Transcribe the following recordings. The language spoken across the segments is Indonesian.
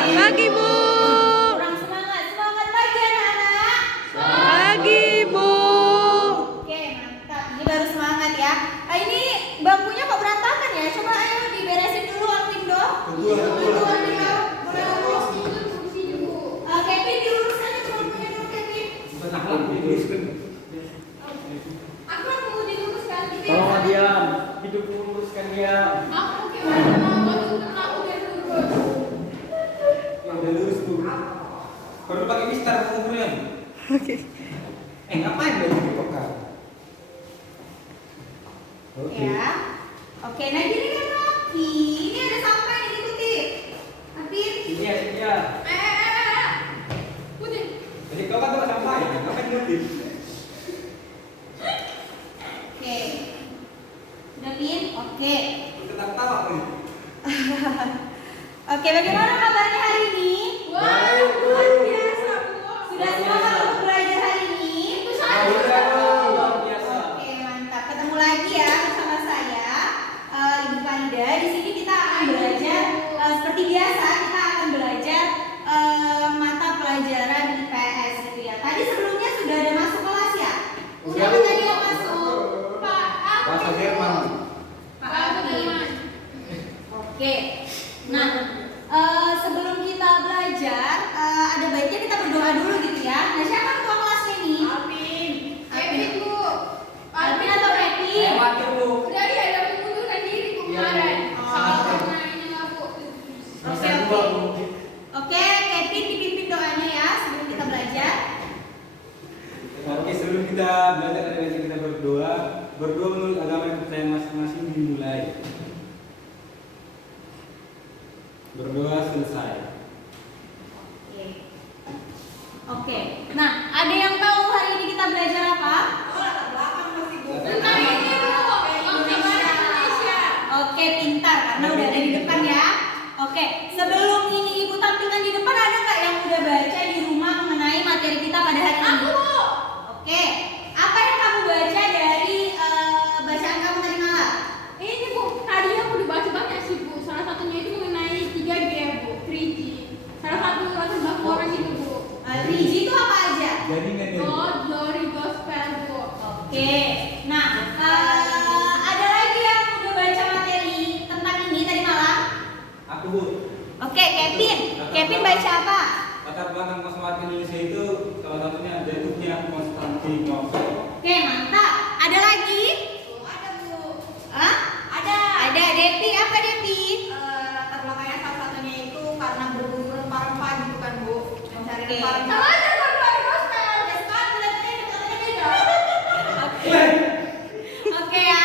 Pagi, Bu. Kurang semangat. Semangat lagi anak-anak. Pagi, Bu. Oke, mantap. Ini baru semangat ya. Ini bangkunya kok berantakan ya? Coba ayo diberesin dulu Alvindo. Betul, Alvindo. Boleh lurus dulu. Kevin diluruskan aja bangkunya dulu, Kevin. Aku mau diluruskan. Oh, diam. Hidup meluruskan diam. Aku gimana mau aku biar lurus. Yang udah lurus tuh. Perlu pakai mistar kemudian. Oke. Ngapain baju di pokal? Ya. Oke, nah gini kan kaki. Ini ada sampah yang dikutip. Alvin. Sini ya. Putih. Jadi kau kan tukang sampah ya? Ngapain ngutip? Oke. Udah Pin? Oke. Tetap tawa nih. Oke, bagaimana kabarnya hari ini? Wah, luar biasa, Bu. Sudah semangat untuk belajar hari ini? Itu saya. Luar biasa. Oke, mantap. Ketemu lagi ya bersama saya, Ibu Panda. Di sini kita akan belajar seperti biasa. Kita akan belajar mata pelajaran IPS gitu ya. Tadi sebelumnya sudah ada masuk kelas ya? Udah, Siapa Bu. tadi yang masuk? Pak, Bahasa Jerman. Pak Pak Alvin. Firman. Oke. Nah, sebelum kita belajar, ada baiknya kita berdoa dulu gitu ya. Nah, siapa ketua kelasnya nih? Alvin. Kevin, Bu. Alvin atau Kevin? Saya wakil bu. Udah ya, udah mengundurkan diri Bu Iya, kemarin. Bu. Salah karena ini lah Bu. Oke, oke. Oke, Kevin dipimpin doanya ya sebelum kita belajar. Oke, sebelum kita belajar ada baiknya kita berdoa. Berdoa menurut agama yang percaya masing-masing dimulai. Berdoa selesai. Oke. Oke. Nah, ada yang tahu hari ini kita belajar apa? Tentang ini Bu, bangsa bahasa Indonesia. Oke, pintar karena udah ada di depan ya. Oke, sebelum ini Ibu tampilkan di depan, ada nggak yang udah baca di rumah mengenai materi kita pada hari ini? Aku, Bu. Oke, apa yang kamu baca dari bacaan kamu tadi malam? Ini Bu, tadi aku dibaca banyak sih Bu. Salah satunya itu mengenai 3G Bu, 3G. Salah satu latar belakang orang itu Bu. 3G itu apa aja? Jaringan ya. God, glory, gospel Bu. Oke, nah ada lagi yang udah baca materi tentang ini tadi malam? Aku bu. Oke, Kevin baca apa? Latar belakang kosmonaut Indonesia itu salah satunya jatuhnya Konstantinopel. Oke, mantap. Ada lagi? Ada Bu. Hah? Ada. Ada, Depi. Apa Depi? Latar belakangnya salah satunya itu karena berburu rempah-rempah gitu kan Bu, mencari Oke. rempah-rempah. Sama aja God, glory, gospel. Ya sekarang katanya beda. Oke. Oke ya,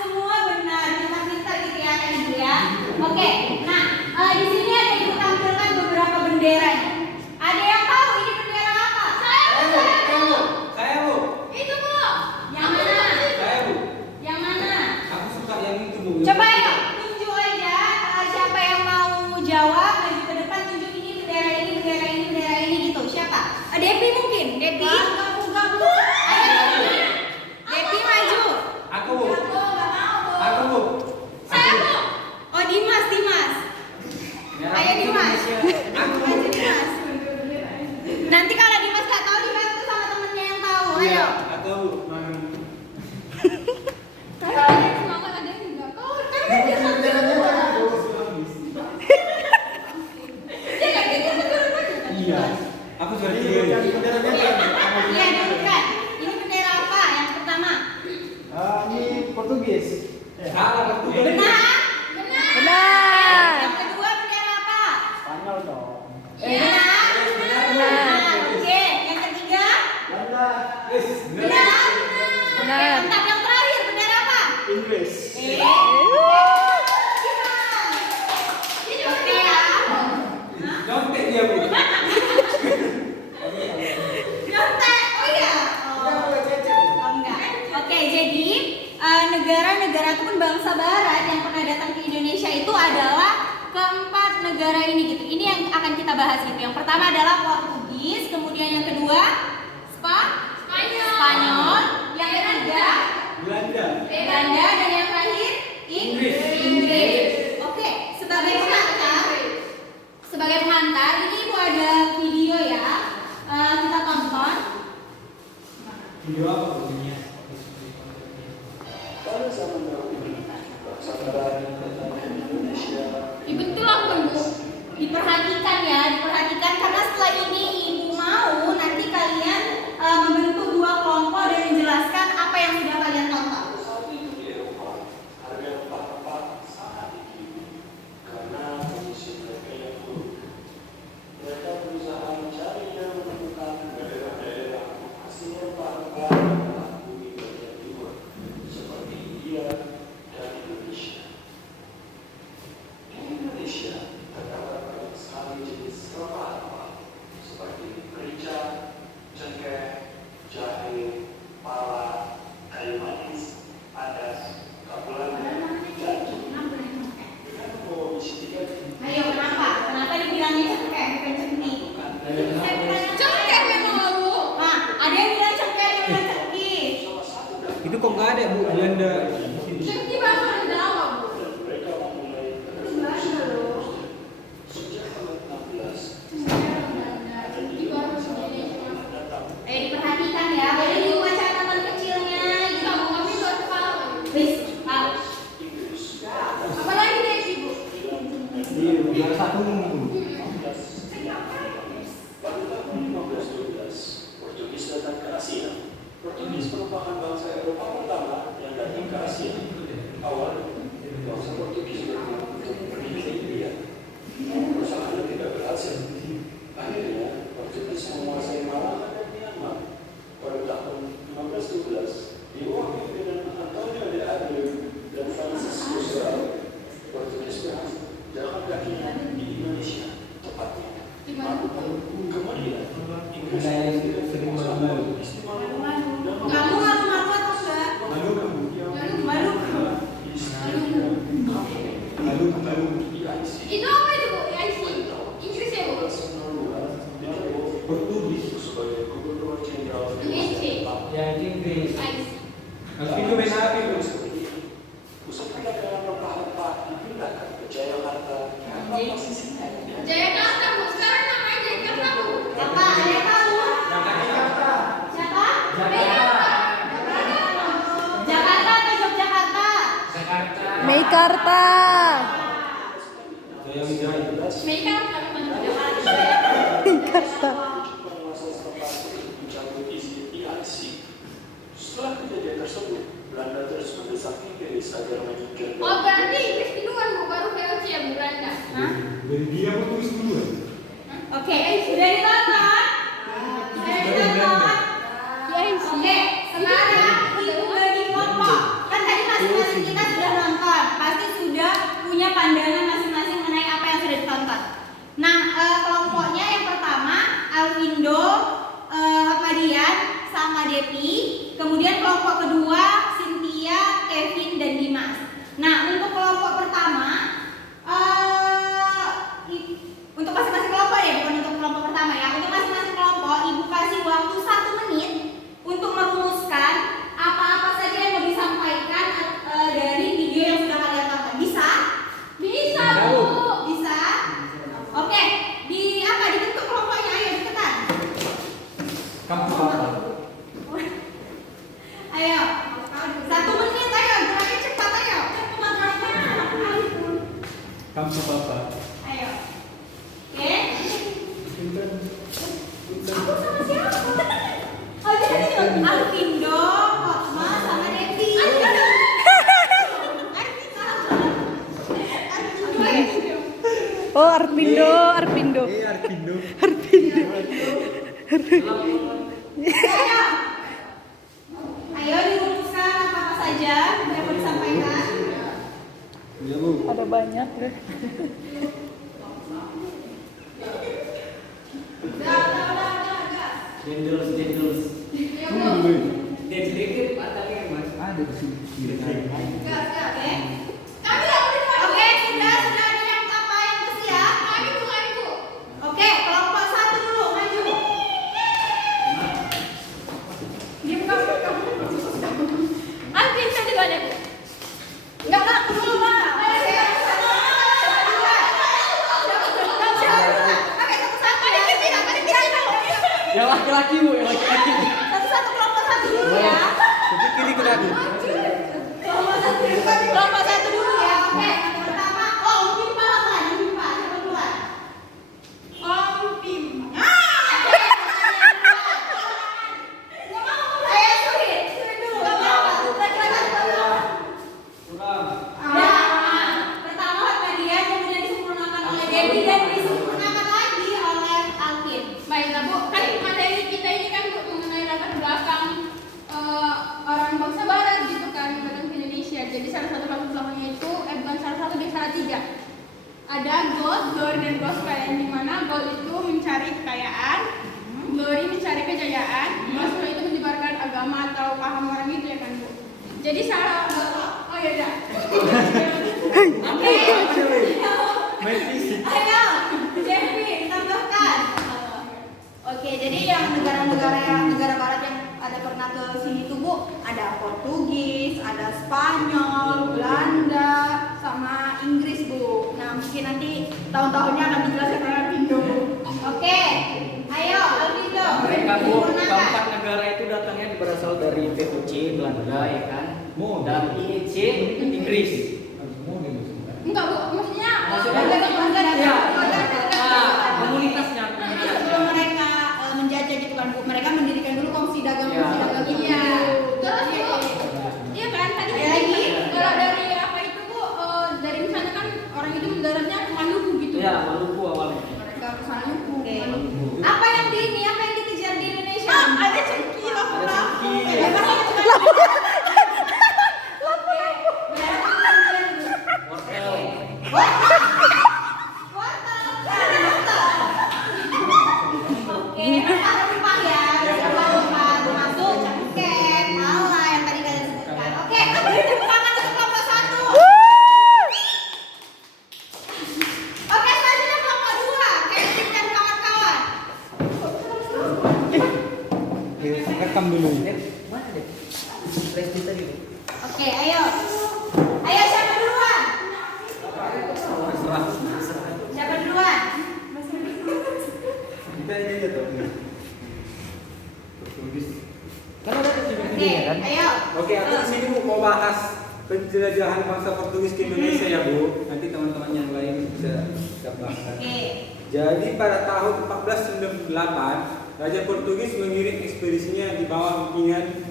semua benar, pintar-pintar gitu ya kan Ibu ya. Oke, nah di sini ada Ibu tampilkan beberapa bendera. Ada yang tahu ini bendera apa? Saya bu. Itu Bu. Yang mana? Saya bu. Yang mana? Aku suka yang itu bu. Coba ya, tunjuk aja siapa yang mau jawab, maju ke depan, tunjuk ini bendera ini, bendera ini, bendera ini gitu. Siapa? Depi mungkin, Depi. Ayo Depi. Depi maju. Aku bu. Aku nggak mau Bu. Aku bu. Saya Bu. Oh Dimas. Merah Ayo, putih Dimas. Indonesia. Aku bu. Maju Dimas. Nanti kalau Dimas nggak tahu dibantu sama temennya yang tahu. Iya, Ayo. aku bu. Kalau ada yang semangat, ada yang enggak. Kan dia satu Bu. Dia nggak gitu betul-betul. Iya. Aku sudah tiga. Iya diurutkan. Ini bendera apa? Yang pertama. Ini Portugis. Salah betul. Benar. Benar. Yang kedua bendera apa? Spanyol dong. Benar. Benar. Oke. Yang ketiga. Belanda. Benar. Benar. Oke, mantap. Yang terakhir bendera apa? Inggris. Oke ya. Nyontek dia bu. Nyontek. Oh iya. Oh enggak. Oke, jadi negara-negara ataupun bangsa barat yang pernah datang ke Indonesia itu adalah keempat negara ini gitu. Ini yang akan kita bahas gitu. Yang pertama adalah Portugis, kemudian yang kedua Spanyol, yang ketiga Belanda. Belanda, dan yang terakhir Inggris. Oke, sebagai pengantar Diperhatikan ya, diperhatikan karena setelah ini ibu mau nanti kalian membentuk dua kelompok dan menjelaskan apa yang sudah kalian tonton. Ayo, kenapa? Kenapa dibilangnya cengkeh bukan cengkih? Cengkeh memang Bu. Nah, ada yang bilang cengkeh, ada yang bilang cengkih. Itu kok nggak ada Bu Belanda? Cengkeh bahasa Jawa Bu. Diperhatikan ya, boleh dibuka catatan kecilnya gitu. Kami buat kepala. Wis, tahu. Apalagi deh Ibu. Iya, juara satu Bu. Portugis datang ke Asia. Portugis merupakan bangsa Eropa pertama yang datang ke Asia. Awalnya, bangsa Portugis berjuang untuk pergi ke India. Usahanya tidak berhasil. Akhirnya, Portugis menguasai Malaka dan Myanmar. Pada tahun 1512, di bawah pimpinan Antonio de Abreu dan Francisco Serrano, Portugis berhasil jalan kakinya di Indonesia, tepatnya di Maluku. Kemudian, Inggris Sering malu-malu. Kamu malu-malu atau enggak? Maluku. Maluku. Maluku. Itu apa itu Bu? IC. Inggris ya Bu. Portugis. sebagai gubernur jenderal IC. Ya, Inggris. IC. Alvin main apa Bu? pusat perdagangan rempah-rempah dipindahkan ke Jayakarta karena posisinya Jayakarta Bu. Sekarang namanya Jayakarta Bu. Apa? Ada yang tahu? Siapa? Jakarta atau Yogyakarta? Meikarta. Jaya Wijaya. Meikarta memang. Meikarta. penguasa setempat untuk mencabut izin IAC. Setelah kejadian tersebut, Belanda terus mendesak Inggris agar menyingkirkan. Oh berarti Inggris duluan Bu, baru VOC ya Bu Belanda. Hah? Belgia Portugis duluan. Oke, sudah ditonton? Sudah ditonton? Oke, sekarang ibu bagi kelompok. Kan tadi masing-masing kita sudah nonton, pasti sudah punya pandangan masing-masing mengenai apa yang sudah ditonton. Nah, kelompoknya yang pertama Alvindo, Madian, sama Depi. Kemudian kelompok kedua Cynthia, Kevin, dan Dimas. Nah, untuk kelompok pertama, untuk masing-masing kelompok ya, bukan untuk kelompok pertama ya. Untuk masing-masing kelompok, ibu kasih waktu 1 menit untuk merumuskan apa-apa saja yang mau disampaikan dari video yang sudah kalian tonton. Bisa? Bisa Bu. Bisa? Oke, dibentuk kelompoknya, ayo cepetan. Kamu apa? Ayo, 1 menit, ayo, geraknya cepat, ayo. Kamu apa? Ayo. Oke. Aku sama siapa? Oh, jadi Alvindo, Hotma, sama Devi. Oh, Arpindo, Arpindo. Arpindo. Ayo. Ayo dirumuskan apa-apa saja yang mau disampaikan. Ya Bu. Ada banyak deh. Jendels. Tunggu dulu. Sedikit patahnya Mas. Ada di sini. Oke. Oke, sudah ada yang apa yang bersiap? Kami Bu. Oke, kelompok 1 dulu maju. Dia bukan Alvin tadi mana Bu? Enggak lah, dulu lah. Ya laki-laki Bu, ya laki-laki. Satu-satu kelompok 1 dulu ya. Tapi kiri kena Bu. Kelompok 1 dulu. tiga. Ada gold, glory, dan gospel, yang dimana gold itu mencari kekayaan, glory mencari kejayaan, gospel itu menyebarkan agama atau paham orang itu ya kan Bu. Jadi salah, oh ya udah. Oke. Ayo, Jeffy, tambahkan. Oke, jadi yang negara barat yang ada pernah ke sini tuh Bu, ada Portugis, ada Spanyol, Belanda, sama Inggris Bu. Nah mungkin nanti tahun-tahunnya akan dijelaskan oleh Alvindo. Oke, ayo Alvindo. Mereka Bu, sempurnakan. keempat negara itu datangnya berasal dari VOC Belanda ya kan, dan IEC Inggris. Enggak Bu, maksudnya Ya, komunitasnya. Sebelum mereka menjajah gitu kan Bu, mereka mendirikan dulu kongsi dagang Ya. gitu. Iya. Terus Bu, iya kan tadi Ada lagi? kalau dari apa itu Bu, dari misalnya kan orang itu mendaratnya ke Maluku gitu. Ya, Maluku awalnya. Mereka ke Maluku. Oke. Apa yang dikejar di Indonesia? Ada cengkih lah. Ada cengkih. Wortel. Oke, rempah ya. Rempah termasuk cengkeh, pala yang tadi kalian sebutkan. Oke, beri tepuk tangan untuk kelompok 1. Oke, selanjutnya kelompok 2. Kevin dan kawan-kawan. Rekam dulu. Mana deh? Flash kita gitu. Oke, ayo. Ayo siapa duluan? Siapa duluan? Kita ini aja tuh. Portugis. Kan udah ada Oke, videonya kan? ayo. Oke, aku di sini mau bahas penjelajahan bangsa Portugis ke Indonesia ya Bu. Nanti teman-teman yang lain bisa bahas. Oke. Jadi pada tahun 1498, Raja Portugis mengirim ekspedisinya di bawah pimpinan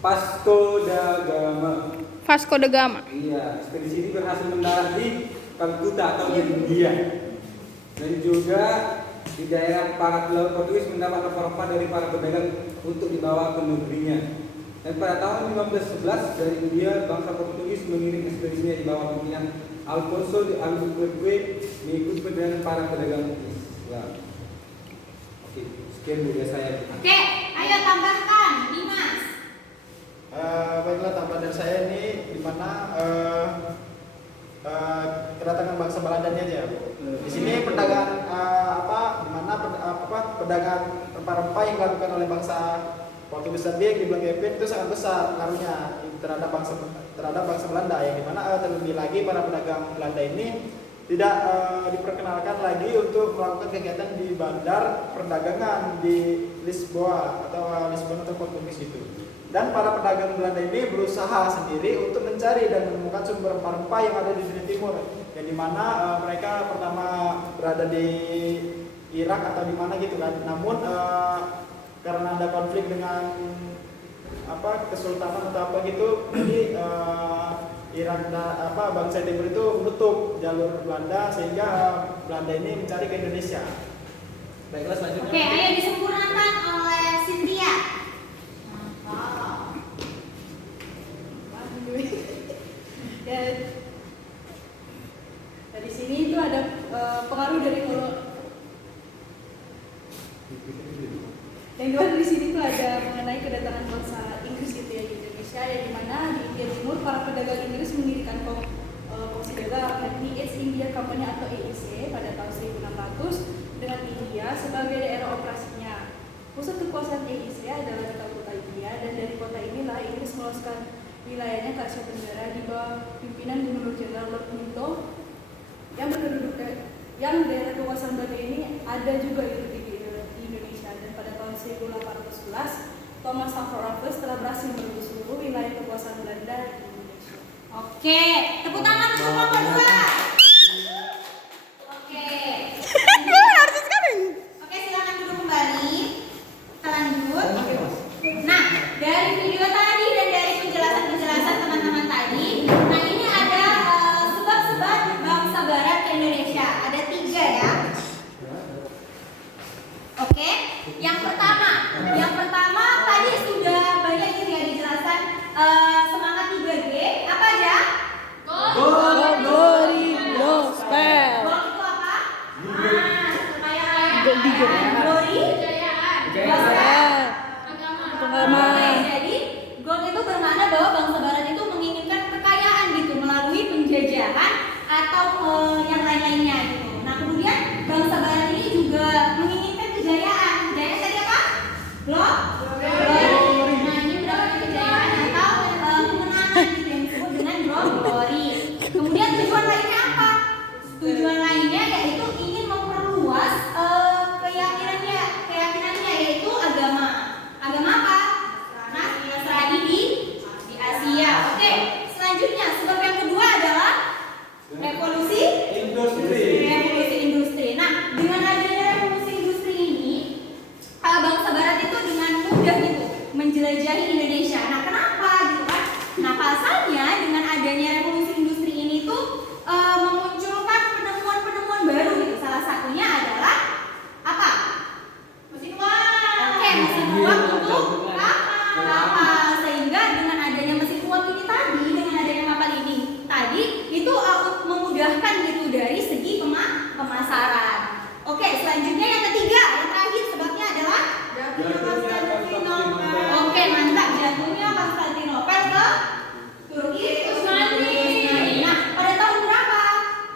Vasco da Gama. Vasco da Gama. Iya, ekspedisi ini berhasil mendarat di Calcutta atau di India. Dan juga di daerah para pelaut Portugis mendapat rempah-rempah dari para pedagang untuk dibawa ke negerinya. Dan pada tahun 1511 dari India, bangsa Portugis mengirim ekspedisinya di bawah pimpinan Alfonso de Albuquerque mengikuti perjalanan para pedagang Islam. Oke, sekian Bu ya saya. Oke, ayo tambahkan, Dimas. Baiklah, tambahan dari saya ini di mana kedatangan bangsa Belanda ini aja. Di sini perdagangan di mana perdagangan rempah-rempah yang dilakukan oleh bangsa Portugis tadi yang dibilang Kevin itu sangat besar pengaruhnya terhadap bangsa Belanda, yang dimana terlebih lagi para pedagang Belanda ini tidak diperkenalkan lagi untuk melakukan kegiatan di bandar perdagangan di Lisboa atau Portugis itu. Dan para pedagang Belanda ini berusaha sendiri untuk mencari dan menemukan sumber rempah-rempah yang ada di dunia timur, yang dimana mereka pertama berada di Irak atau di mana gitu kan. Namun karena ada konflik dengan kesultanan atau apa gitu, jadi Irak dan bangsa timur itu menutup jalur Belanda sehingga Belanda ini mencari ke Indonesia. Baiklah, selanjutnya. Oke, ayo disempurnakan oleh Cynthia. Ya, nah, di sini itu ada pengaruh dari yang dua di sini tuh ada mengenai kedatangan bangsa Inggris gitu ya di Indonesia, yang dimana di India Timur para pedagang Inggris mendirikan kongsi dagang yakni East India Company atau EIC pada tahun 1600 dengan India sebagai daerah operasinya. Pusat kekuasaan EIC adalah di Calcutta, India, dan dari kota inilah Inggris meluaskan wilayahnya ke Asia Tenggara di bawah pimpinan Gubernur Jenderal Lord Minto yang daerah kekuasaan Belanda ini ada juga di Indonesia. Dan pada tahun 1811 Thomas Saffron Raffles telah berhasil merebut seluruh wilayah kekuasaan Belanda di Indonesia. Oke, tepuk tangan untuk kelompok 2. Oke. Oke, silakan duduk kembali. Kita lanjut. Nah, dari video tadi dan dari penjelasan teman-teman tadi, nah ini ada sebab-sebab bangsa Barat ke Indonesia. Ada 3 ya. Oke, yang pertama tadi sudah banyak gitu ya dijelaskan semangat 3G. Apa aja? Glory, atau yang lain-lainnya gitu. Nah kemudian bangsa Barat ini juga menginginkan kejayaan. Kejayaan tadi apa? Glory. Nah ini mendapatkan kejayaan atau kemenangan gitu yang disebut dengan glory. Kemudian tujuan lainnya apa? Tujuan lainnya yaitu ingin memperluas keyakinannya yaitu agama. Agama apa? Nasrani di Asia. Oke, selanjutnya sebab yang kedua adalah revolusi industri. Nah, dengan adanya revolusi industri ini, bangsa Barat itu dengan mudah gitu menjelajahi Indonesia. Nah, kenapa gitu kan? Nah, pasalnya dengan adanya revolusi industri ini tuh memunculkan penemuan-penemuan baru gitu. Salah satunya adalah apa? Mesin uap. Oke, mesin uap untuk kapal. Sehingga dengan adanya mesin uap ini tadi, dengan adanya kapal ini tadi, itu memudahkan gitu dari segi pemasaran. Oke, selanjutnya yang ketiga, yang terakhir sebabnya adalah Oke, mantap. Jatuhnya Konstantinopel ke Turki Utsmani. Nah, pada tahun berapa?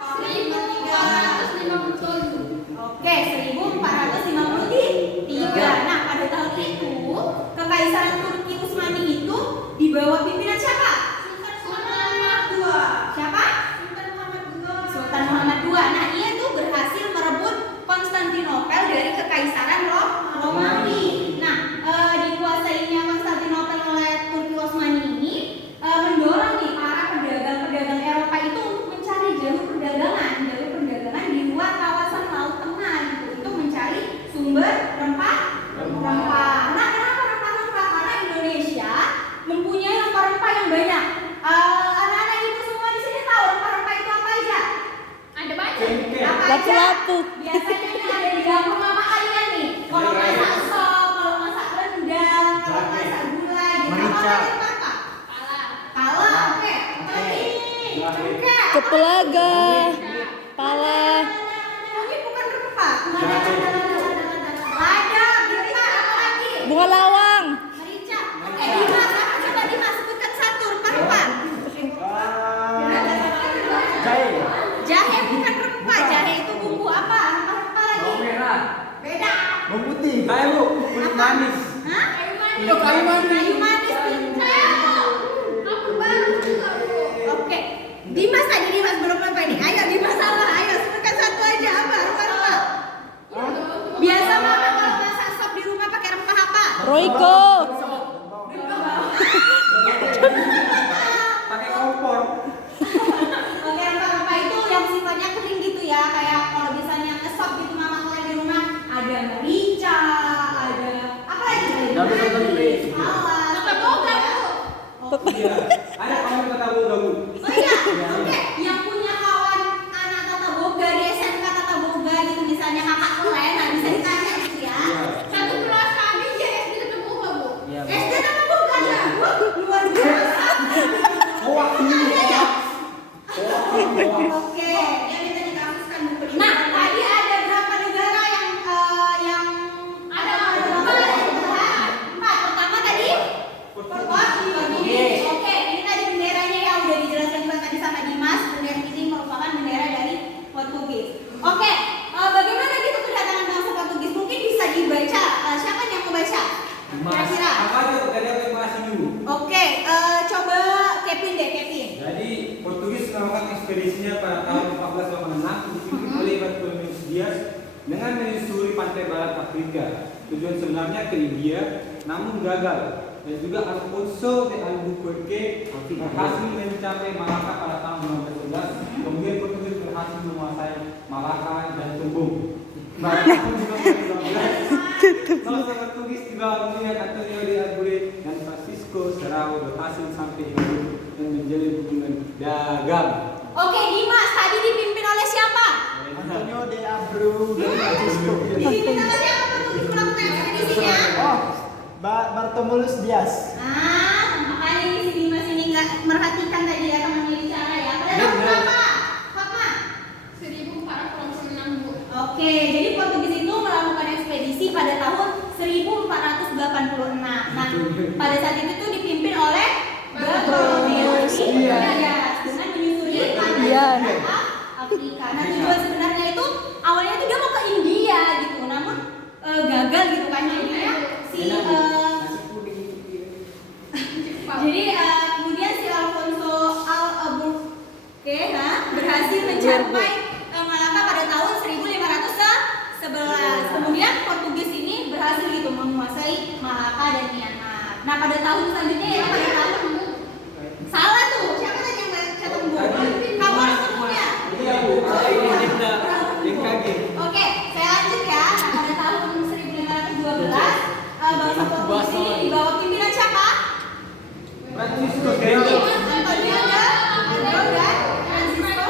1453. Oke, 1453. Nah, pada tahun itu Kekaisaran Turki Utsmani itu di bawah pimpinan siapa? Sultan Muhammad II. Siapa? Sultan Muhammad II. Nah, ia tuh berhasil merebut Konstantinopel dari Kekaisaran Romawi. Nah, dikuasainya Konstantinopel oleh Turki Utsmani ini mendorong nih para pedagang-pedagang Eropa itu untuk mencari jalur perdagangan di luar kawasan Laut Tengah gitu, untuk mencari sumber rempah. Nah, kenapa rempah-rempah? Karena Indonesia mempunyai rempah-rempah yang banyak. Anak-anak ibu semua di sini tahu rempah-rempah itu apa aja? Ada banyak. Apa aja? Lapu-lapu. Biasanya yang ada di dapur mama kalian nih. Kalau masak sop, kalau masak rendang, kalau masak gulai, gitu. Merica. Apa? Pala, oke. Apa lagi? Cengkeh. Kepelaga. Pala. Ini bukan rempah. Lada, gila, apa lagi? Bunga lawang. Merica. Oke, Dimas, apa coba Dimas sebutkan satu rempah-rempah. Jahe. Jahe bukan rempah, jahe itu bumbu apa? Rempah-rempah lagi. Bawang merah. Beda. Bawang putih. Kayak bu, kulit manis. Hah? Itu kayu manis. Kayu manis pintar. Oke. Dimas tadi Dimas belum apa ini? Ayo Dimas apa? Ayo sebutkan satu aja apa? Rempah-rempah. Biasa mama kalau masak sop di rumah pakai rempah apa? Royco. Pakai kompor. Oke, rempah-rempah itu yang sifatnya kering gitu ya. Kayak kalau misalnya ngesop gitu mama kalian di rumah ada merica, ada apa lagi? Daun tempe. Salah. Tata boga, Bu. Iya. Ada kawan kata bu. Oh iya, oke. Yang punya kawan anak Tata Boga di SMK Tata Boga gitu misalnya kakak kalian, nah bisa ditanya gitu ya. Satu kelas kami ya SD Tata Boga, Bu. Iya, Bu. SD Tata Boga ya, luar biasa. Hoak ini. Oke, yang kita dikasuskan buku ini. Nah, tadi ada berapa negara yang ada empat. Pertama tadi Portugis. Oke, ini tadi benderanya ya udah dijelaskan juga tadi sama Dimas. Bendera ini merupakan bendera dari Portugis. Oke, bagaimana gitu kedatangan bangsa Portugis? Mungkin bisa dibaca. Siapa yang mau baca? Kira-kira. Apa aja dari apa yang masih dulu? Oke, coba Kevin deh, Kevin. Jadi Portugis melakukan ekspedisinya pada tahun 1486 dipimpin oleh Bartolomeu Dias dengan menyusuri pantai barat Afrika. Tujuan sebenarnya ke India, namun gagal. Dan juga Alfonso de Albuquerque berhasil mencapai Malaka pada tahun 1511. Kemudian Portugis berhasil menguasai Malaka dan Tumbung. Pada tahun 1512, bangsa Portugis di bawah pimpinan Antonio de Arguelles dan Francisco Serrao berhasil sampai ke Peru dan menjalin hubungan dagang. Oke, Dimas tadi dipimpin oleh siapa? Antonio de Abreu dan Francisco. Dipimpin oleh siapa Portugis melakukan ekspedisinya? Oh, Bartolomeu Dias. Makanya di sini Dimas ini nggak merhatikan tadi ya temannya bicara ya. Pada tahun berapa? Fatma? 1486, Bu. Oke, jadi Portugis itu melakukan ekspedisi pada tahun 1486. Nah, pada saat itu tuh dipimpin oleh Bartolomeu Dias dengan menyusuri pantai Iya. barat Afrika. Nah tujuan sebenarnya itu awalnya itu dia mau ke India gitu, namun gagal gitu kan jadinya jadi kemudian si Alfonso Albuquerque berhasil mencapai Malaka pada tahun 1511. Kemudian Portugis ini berhasil gitu menguasai Malaka dan Myanmar. Nah pada tahun selanjutnya ya pada tahun salah tuh, siapa tadi yang catat Bu? Kamu orang semuanya? Iya Bu, Oke, saya lanjut ya. Nah, pada tahun 1512 bangsa Portugis ini di bawah pimpinan siapa? Francisco Antonio dan Francisco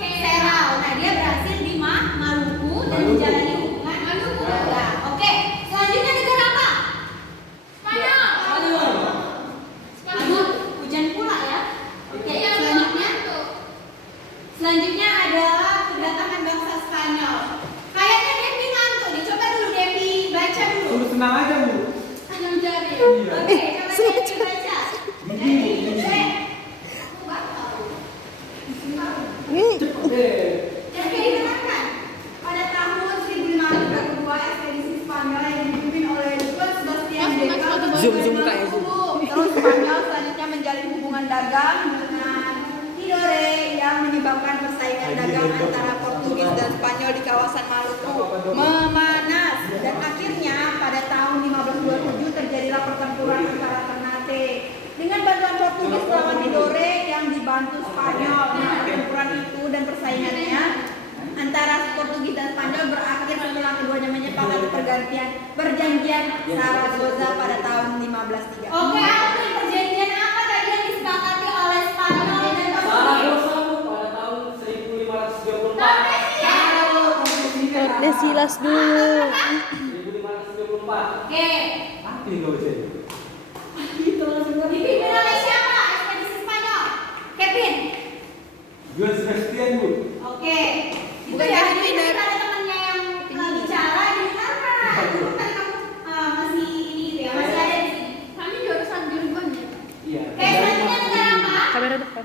Serrao. Nah dia berhasil di Maluku dan menjalani hubungan dagang. Oke, selanjutnya negara apa? Aduh, hujan pula ya. Oke, selanjutnya adalah kedatangan bangsa Spanyol. Kayaknya Devi ngantuk nih. Coba dulu Devi baca dulu. Suruh tenang aja Bu. Oke, coba Devi baca. Oke, didengarkan. Pada tahun 1522 ekspedisi Spanyol yang dipimpin oleh Juan Sebastian de Castro Zoom kayak zoom. Terus Spanyol selanjutnya menjalin hubungan dagang dengan Tidore yang menyebabkan persaingan dagang antara Portugis dan Spanyol di kawasan Maluku memanas dan akhirnya pada tahun 1527 terjadilah pertempuran antara Ternate dengan bantuan Portugis melawan Tidore yang dibantu Spanyol. Nah, pertempuran itu dan persaingannya antara Portugis dan Spanyol berakhir setelah keduanya menyepakati perjanjian Zaragoza pada tahun 1503. Oke, apa nih perjanjian apa tadi yang disepakati oleh Spanyol dan Portugis? pada tahun 1534. Desilas dulu. 1534. Oke. Mati enggak bisa. Dipimpin oleh siapa? Ekspedisi Spanyol. Kevin. Juan Sebastian Bu. Oke. Itu Bukan ya, jadi jadi leader. ada temannya yang bicara didengarkan. Itu tadi kamu masih ini gitu ya, masih ada di sini. Kami jurusan Jurgon ya. Iya. Oke, selanjutnya negara apa? Kamera depan.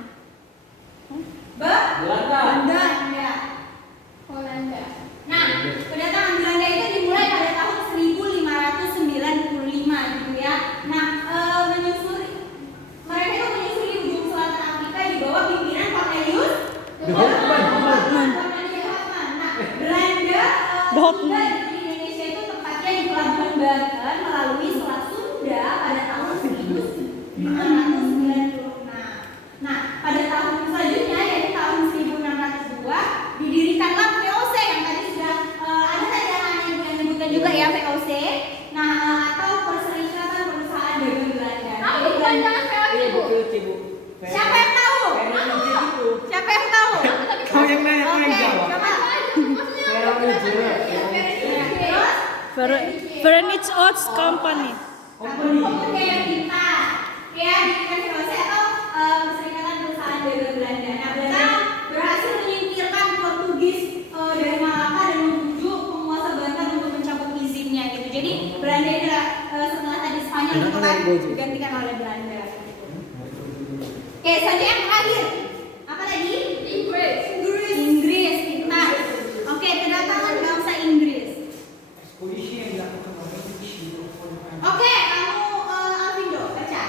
Belanda. Belanda. Holanda. Nah, kedatangan Belanda itu dimulai pada tahun 1595 gitu ya. Nah, mereka itu menyusuri ujung selatan Afrika di bawah pimpinan Cornelius Hoffman. Nah, Belanda Hoffman. tiba di Indonesia itu tepatnya di Pelabuhan Banten melalui Selat Sunda pada tahun 1696. Nah, pada tahun selanjutnya yaitu tahun 1602 didirikanlah VOC yang tadi sudah ada tadi anak-anak yang menyebutkan juga ya VOC. Nah, atau Perserikatan Perusahaan Dagang Belanda. Apa kepanjangan VOC Iya Bu? Bu, Bu. Siapa yang tahu? Siapa yang tahu? Kau yang nanya, kau yang Oke, jawab. coba. Terus Furniture Oats Company. Oke, yang pintar. Ya, didirikan VOC atau Perserikatan Perusahaan Dagang Belanda. Nah, Belanda berhasil menyingkirkan Portugis dari Malaka dan membujuk penguasa Banten untuk mencabut izinnya gitu. Jadi Belanda ini setelah tadi Spanyol itu kan digantikan oleh Belanda. Oke, selanjutnya yang terakhir. Apa tadi? Inggris, pintar. Oke, kedatangan bangsa Inggris. Polisi yang dilakukan oleh Oke, kamu Alvindo, baca.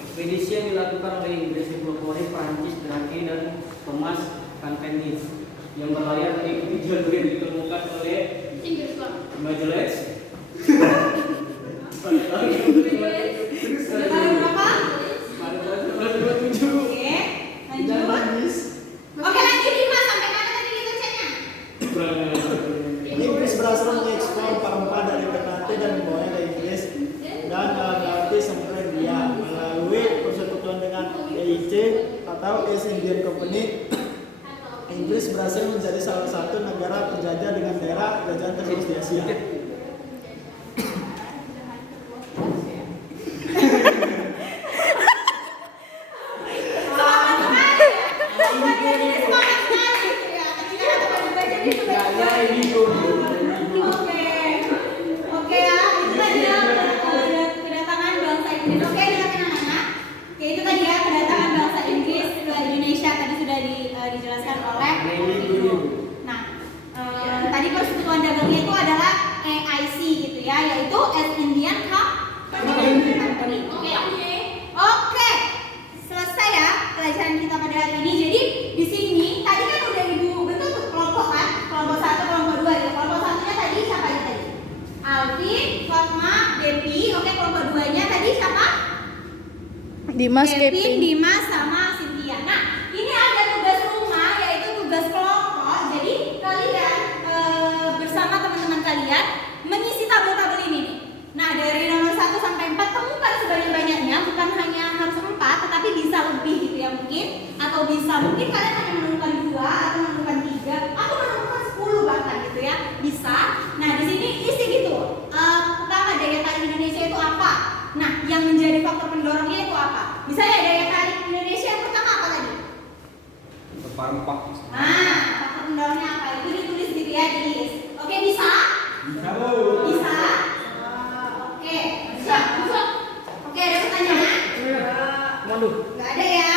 Ekspedisi yang dilakukan oleh Inggris dipelopori Prancis, Drake dan Thomas Cavendish yang berlayar di jalur yang ditemukan oleh Magellan pada tahun Tahun berapa? pada tahun 1927. Oke, lanjut. Oke, lanjut 5 sampai mana tadi kita ceknya? Inggris berhasil mengekspor rempah dari Ternate dan membawanya ke Inggris dan gratis sampai India melalui persekutuan dengan EIC atau East Indian Company. Inggris berhasil menjadi salah satu negara penjajah dengan daerah jajahan terluas di Asia. Oke ya, itu tadi ya kedatangan bangsa Inggris. Oke, dengarkan anak-anak. Oke, itu tadi ya kedatangan bangsa Inggris ke Indonesia tadi sudah dijelaskan oleh Nah, tadi persekutuan dagangnya itu adalah AIC gitu ya, yaitu East Indian Company. Oke, selesai ya pelajaran kita pada hari ini. Jadi di sini tadi kan udah ibu bentuk tuh kelompok kan, kelompok 1, kelompok 2 ya. Kelompok 1-nya tadi siapa aja tadi? Alvin, Fatma, Depi. Oke, kelompok 2-nya tadi siapa? Dimas, Kevin, Kevin. Dimas, sama Cynthia. Nah, ini ada tugas rumah yaitu tugas kelompok. Jadi kalian bersama teman-teman kalian mengisi tabel-tabel ini nih. Nah, dari nomor 1 sampai 4 temukan sebanyak-banyaknya, bukan hanya harus 4, tetapi bisa lebih gitu ya mungkin, atau bisa mungkin kalian hanya menemukan 2 atau menemukan 3, atau menemukan 10 bahkan gitu ya. Bisa. Nah, di sini isi gitu. Pertama, daya tarik Indonesia itu apa? Nah, yang menjadi faktor pendorongnya itu apa? Misalnya daya tarik Indonesia yang pertama apa tadi? Rempah-rempah. Nah, faktor pendorongnya apa? Itu ditulis gitu ya di list. Oke, bisa? Bisa, Bu. Bisa? Oke, siap. Oke, ada pertanyaan? Waduh. Nggak ada ya?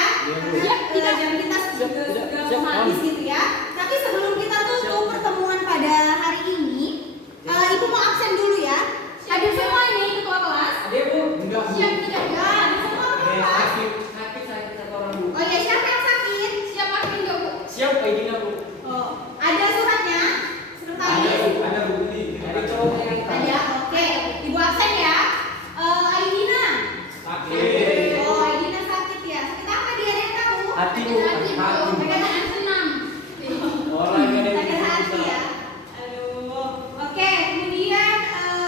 Karena jam kita sudah mau habis gitu ya. Tapi sebelum kita tutup pertemuan pada hari ini, Ibu mau absen dulu ya. Hadir semua ini ketua kelas. Ada Bu? Enggak Bu. Siap tidak? Ya, hadir semua ketua kelas. Sakit satu orang Bu. Oh ya, siapa yang sakit? Siapa yang enggak, Bu? Siap kayak gini Bu. Oh, ada suratnya? Sekretaris? Ada Bu ini. Ada cowok yang Ada. Oke, Ibu absen ya. Aidina. sakit. Oh, Aidina sakit ya. Sakit apa dia? Ada yang tahu? Hati Bu. Hati, Bu. Hati. Pegangan senam. Orang yang ada Sakit hati ya. Aduh. Oke, kemudian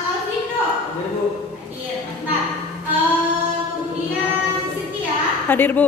Alvindo. Ada Bu. Hadir. Mantap. Kemudian Cynthia. Hadir, Bu.